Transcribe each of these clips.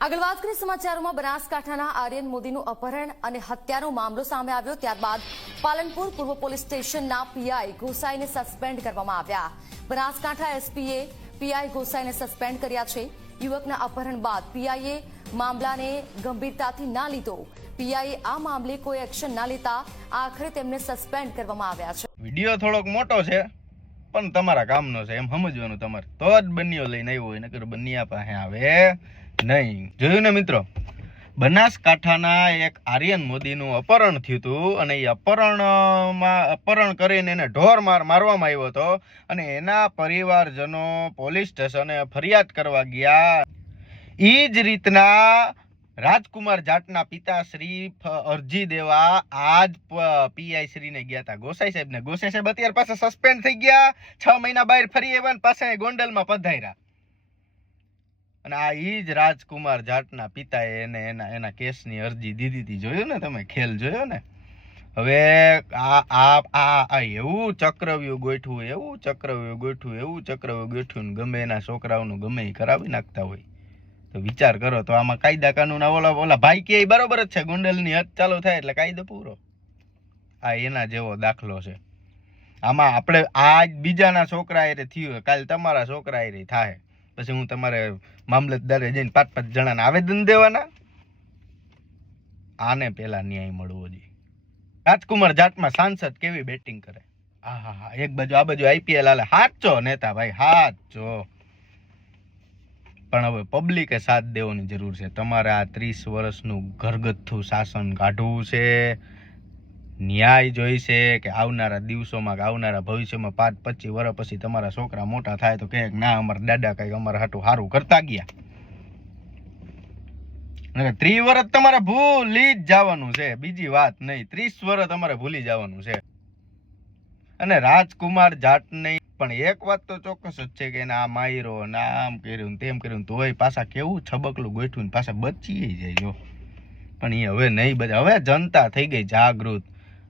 આગળ વાત કરીએ સમાચારોમાં. બનાસકાંઠાના આર્યન મોદીનું અપહરણ અને હત્યાનો મામલો સામે આવ્યો. ત્યારબાદ પાલનપુર પૂર્વ પોલીસ સ્ટેશનના પીઆઈ ગોસાઈને સસ્પેન્ડ કરવામાં આવ્યા. બનાસકાંઠા એસપીએ પીઆઈ ગોસાઈને સસ્પેન્ડ કર્યા છે. યુવકના અપહરણ બાદ પીઆઈએ મામલાને ગંભીરતાથી ના લીધો. પીઆઈએ આ મામલે કોઈ એક્શન ના લેતા આખરે તેમને સસ્પેન્ડ કરવામાં આવ્યા છે. વીડિયો થોડોક મોટો છે, પણ તમારા કામનો છે, એમ સમજવાનું તમારે. તો જ બન્યો લઈને આવ્યો હોય, નકર બન્યા પાસે આવે. નહીં. જોયું ને મિત્રો? બનાસકાંઠાના એક આર્યન મોદીનું અપહરણ થયું હતું અને એ અપહરણમાં, અપહરણ કરીને એને ઢોર માર, મારવામાં આવ્યો હતો અને એના પરિવારજનો પોલીસ સ્ટેશને ફરિયાદ કરવા ગયા. એ જ રીતના રાજકુમાર જાટના પિતાશ્રી શ્રી અરજી દેવા આજ પીઆઈ શ્રીને ગયા હતા ગોસાઈ સાહેબને. ગોસાઈ સાહેબ અત્યારે પાસે સસ્પેન્ડ થઈ ગયા. છ મહિના બહાર ફરી આવ્યા પાસે ગોંડલમાં પધાર્યા. અને આ ઈ જ રાજકુમાર જાટના પિતાએ એને એના એના કેસની અરજી દીધી હતી. જોયું ને તમે? ખેલ જોયો ને? હવે આ આ આ એવું ચક્રવ્યૂહ ગોઠવું, એવું ચક્રવ્યૂહ ગોઠવું, એવું ચક્રવ્યૂહ ગોઠવું ગમે એના છોકરાઓનું ગમે એ કરાવી નાખતા હોય. તો વિચાર કરો, તો આમાં કાયદા કાનૂન ઓલા ઓલા ભાઈ કે બરોબર જ છે, ગુંડલની હદ ચાલુ થાય એટલે કાયદો પૂરો. આ એના જેવો દાખલો છે. આમાં આપણે આજ બીજાના છોકરા એ થયું કાલ તમારા છોકરા એ થાય. પછી હું તમારે મામલતદારે જઈને પાંચ પાંચ જણાને આવેદન દેવાના? આને પેલા ન્યાય મળવો જોઈએ. રાજકુમાર જાટમાં સાંસદ કેવી બેટિંગ કરે? હા હા હા એક બાજુ, આ બાજુ આઈપીએલ હાલે. હાચો નેતા ભાઈ હાચો. પણ હવે પબ્લિકે સાથ દેવાની જરૂર છે. તમારે આ ત્રીસ વર્ષનું ઘરગથ્થુ શાસન કાઢવું છે. ન્યાય જોઈશે કે આવનારા દિવસોમાં કે આવનારા ભવિષ્યમાં પાંચ પચીસ વર્ષ પછી તમારા છોકરા મોટા થાય તો કહે ના, અમારા દાદા કંઈક અમારા હાટું સારું કરતા ગયા. ત્રીસ વર્ષ તમારે ભૂલી જ જવાનું છે. બીજી વાત નહીં, ત્રીસ વર્ષ તમારે ભૂલી જવાનું છે. અને રાજકુમાર જાટને પણ એક વાત તો ચોક્કસ જ છે કે આ માયરો ને આમ કર્યું તેમ કર્યું તોય પાછા કેવું છબકલું ગોઠવું પાછા બચી જાય જો. પણ એ હવે નહીં બધા હવે જનતા થઈ ગઈ જાગૃત.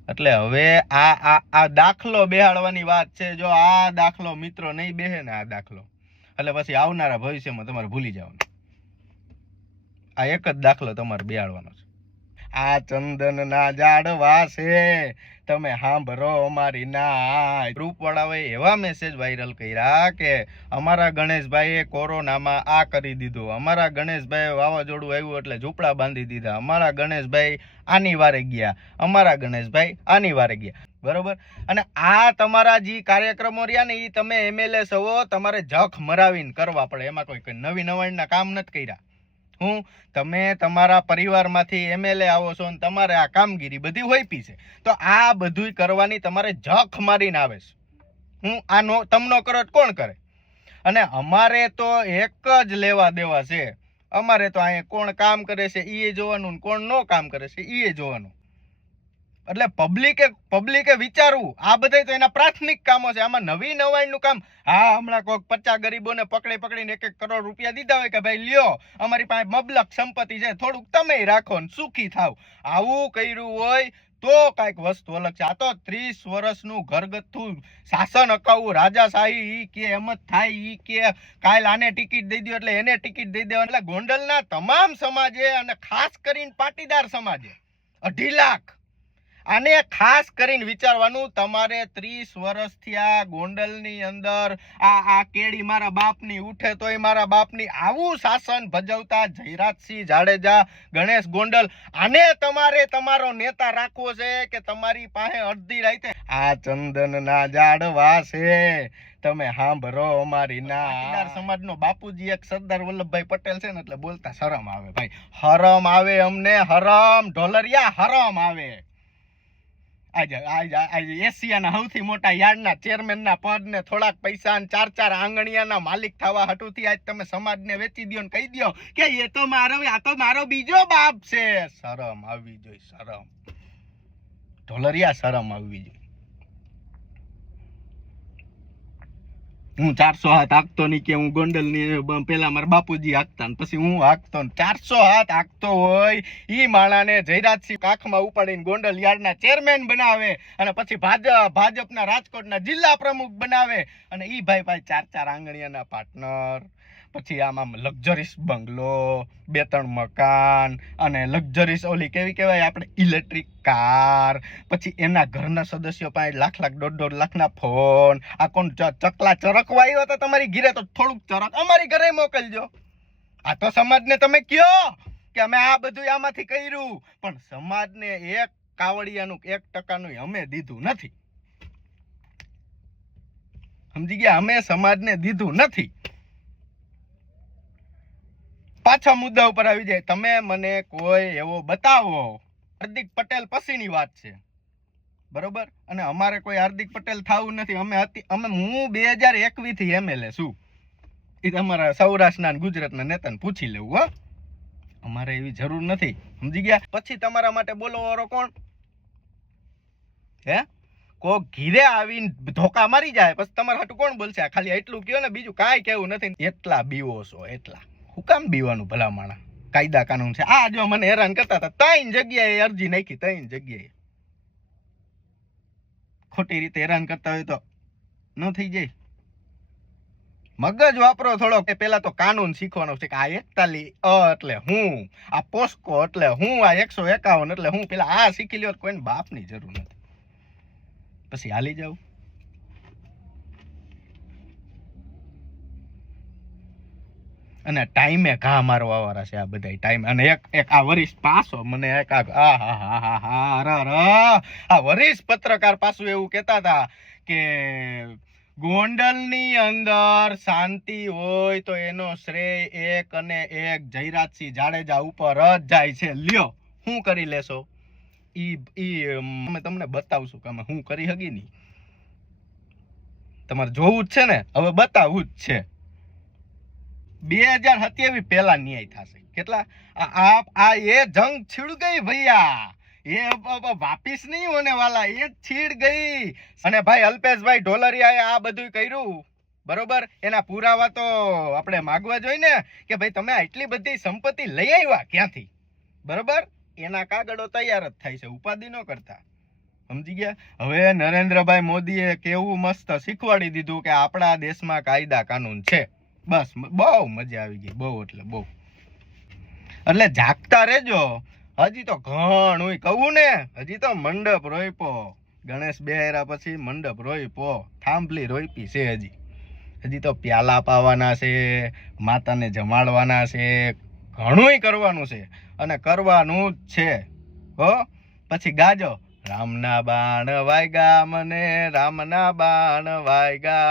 એટલે હવે આ આ દાખલો બેહાડવાની વાત છે. જો આ દાખલો મિત્રો નહીં બેહે ને આ દાખલો, એટલે પછી આવનારા ભવિષ્યમાં તમારે ભૂલી જવાનું. આ એક જ દાખલો તમારે બેહાડવાનો છે. આ ચંદન ના ઝાડવા છે. તમે સાંભળો અમારી ના વાળાઓએ એવા મેસેજ વાયરલ કર્યા કે અમારા ગણેશભાઈએ કોરોનામાં આ કરી દીધું. અમારા ગણેશભાઈ વાવાઝોડું આવ્યું એટલે ઝૂંપડા બાંધી દીધા. અમારા ગણેશભાઈ આની વારે ગયા. અમારા ગણેશભાઈ આની વારે ગયા. બરોબર? અને આ તમારા જે કાર્યક્રમો રહ્યા ને એ તમે એમએલએ સવો તમારે જખ મરાવીને કરવા પડે. એમાં કોઈ કોઈ નવી નવાણના કામ નથી કર્યા. હું, તમે તમારા પરિવારમાંથી એમએલએ આવો છો ને તમારે આ કામગીરી બધી હોઈપી છે. તો આ બધુંય કરવાની તમારે જખ મારીને આવે છે. હું આ નો તમનો કરો કોણ કરે? અને અમારે તો એક જ લેવા દેવા છે. અમારે તો અહીંયા કોણ કામ કરે છે એ જોવાનું કોણ નો કામ કરે છે એ જોવાનું. એટલે પબ્લિકે પબ્લિકે વિચારવું. આ બધા તો એના પ્રાથમિક કામો છે. આમાં નવી નવાઈનું કામ, હા, હમણાં કોઈક પચાસ ગરીબોને પકડી પકડીને એક એક કરોડ રૂપિયા દીધા હોય કે ભાઈ લ્યો, અમારી પાસે મબલક સંપત્તિ છે, થોડુંક તમે રાખો ને સુખી થાવ. આવું કર્યું હોય તો કાંઈક વસ્તુ અલગ છે. આ તો ત્રીસ વર્ષનું ઘરગથ્થું શાસન અકાવું. રાજાશાહી ઈ કે એમ જ થાય, ઈ કે કાલ આને ટિકિટ દઈ દો એટલે એને ટિકિટ દઈ દેવાની. એટલે ગોંડલના તમામ સમાજે અને ખાસ કરીને પાટીદાર સમાજે અઢી લાખ આને ખાસ કરીને વિચારવાનું, તમારે ત્રીસ વર્ષથી આ ગોંડલની અંદર આ આ કેડી મારા બાપની ઉઠે તોય મારા બાપની આવું શાસન ભજવતા જયરાજસિંહ જાડેજા, ગણેશ ગોંડલ, આને તમારે તમારો નેતા રાખવો છે કે તમારી પાસે અડધી રાતે આ ચંદનના ઝાડવા છે. તમે સાંભળો અમારી ના. સમાજ સમાજનો બાપુજી એક સરદાર વલ્લભભાઈ પટેલ છે ને એટલે બોલતા શરમ આવે ભાઈ. હરમ આવે અમને, હરમ, ઢોલરિયા, હરમ આવે. એશિયાના સૌથી મોટા યાર્ડના ચેરમેનના પદને થોડાક પૈસા ને ચાર ચાર આંગણિયાના માલિક થવા હટુથી આજ તમે સમાજને વેચી દો ને કહી દો કે એ તો મારો, આ તો મારો બીજો બાપ છે. શરમ આવવી જોઈએ, શરમ. ઢોલરિયા શરમ આવવી જોઈએ. હું ચારસો હાથ હાંકતો નહીં કે હું ગોંડલની પેલા મારા બાપુજી હાંકતા ને પછી હું હાંકતો ને. ચારસો હાથ હાંકતો હોય એ માણાને જયરાજસિંહ કાખમાં ઉપાડીને ગોંડલ યાર્ડના ચેરમેન બનાવે અને પછી ભાજપ ભાજપના રાજકોટના જિલ્લા પ્રમુખ બનાવે અને એ ભાઈ ભાઈ ચાર ચાર આંગણીયાના પાર્ટનર પછી આમ લક્ઝરીસ બંગલો, બે ત્રણ મકાન અને લક્ઝરીસ ઓલી કેવી કહેવાય આપણે ઇલેક્ટ્રિક કાર પછી એના ઘરના સદસ્યો પાસે લાખ લાખ, દોઢ દોઢ લાખના ફોન આ કોણ ચકલા ચરકવા આવ્યો હતો તમારી ઘીરે તો થોડુંક ચરક અમારી ઘરે મોકલજો. આ તો સમાજને તમે કયો કે અમે આ બધું આમાંથી કર્યું. પણ સમાજને એક કાવડિયાનું, એક ટકાનું અમે દીધું નથી. સમજી ગયા? અમે સમાજને દીધું નથી. પાછા મુદ્દા ઉપર આવી જાય. તમે મને કોઈ એવો બતાવો. હાર્દિક પટેલ પછીની વાત છે. બરોબર? અને અમારે કોઈ હાર્દિક પટેલ થવું નથી. અમે અમે હું બે હજાર એકવીસથી એમએલએ છું. એ તમારા સૌરાષ્ટ્રના ગુજરાતના નેતાને પૂછી લેવું, હો. અમારે એવી જરૂર નથી. સમજી ગયા? પછી તમારા માટે બોલો વાળો કોણ? હે? કોક ઘીરે આવીને ધોકા મારી જાય, પછી તમારે હાટું કોણ બોલશે? ખાલી એટલું કયો ને બીજું કાંઈ કેવું નથી. એટલા બીવો છો, એટલા. હું કામ બીવાનું ભલા માણા કાયદા કાનૂન છે. આ જો મને હેરાન કરતા હતા, ત્રણ જગ્યાએ અરજી નાખી, ત્રણ જગ્યાએ. ખોટી રીતે હેરાન કરતા હોય તો ન થઈ જાય. મગજ વાપરો થોડો કે પેલા તો કાનૂન શીખવાનો છે કે આ એકતાલી અ એટલે હું, આ પોસ્કો એટલે હું, આ એકસો એકાવન એટલે હું. પેલા આ શીખી લ્યો કોઈ બાપની જરૂર નથી. પછી હાલી જાવ અને ટાઈમે ઘા મારવા વાળા છે આ બધા ટાઈમે અને એક એક આ વરિષ્ઠ પાસો મને એક આ હા હા હા હા આ વરિષ્ઠ પત્રકાર પાછું એવું કહેતા હતા કે ગોંડલની અંદર શાંતિ હોય તો એનો શ્રેય એક અને એક જયરાજસિંહ જાડેજા ઉપર જ જાય છે. લ્યો શું કરી લેશો? ઈ ઈ, અમે તમને બતાવશું કે અમે શું કરી હગી નહીં તમારે જોવું જ છે ને? હવે બતાવવું જ છે. બે હજાર સત્યાવીસ પહેલા ન્યાય થશે. કેટલા? આ આ એ જંગ છીડ ગઈ ભૈયા. એ વાપિસ નહીં હોને વાલા, એ છીડ ગઈ. અને ભાઈ અલ્પેશભાઈ ઢોલરિયાએ આ બધું કર્યું. બરોબર? એના પુરાવા તો આપણે માગવા જોઈએ ને કે ભાઈ તમે આટલી બધી સંપત્તિ લઈ આવ્યા ક્યાંથી? બરોબર? એના કાગળો તૈયાર જ થાય છે, ઉપાધિ ન કરતા. સમજી ગયા? હવે નરેન્દ્રભાઈ મોદીએ કેવું મસ્ત શીખવાડી દીધું કે આપણા દેશમાં કાયદા કાનૂન છે. બસ બહુ મજા આવી ગઈ, બહુ એટલે બહુ. એટલે જાગતા રહેજો. હજી તો ઘણું કહું ને, હજી તો મંડપ રોઈપો ગણેશ બેહરા પછી મંડપ રોઈપો થાંભલી રોઈપી છે હજી. હજી તો પ્યાલા પાવાના છે, માતાને જમાડવાના છે, ઘણુંય કરવાનું છે. અને કરવાનું જ છે, હો. પછી ગાજો. રામના બાણ વાયગા મને, રામના બાણ વાયગા.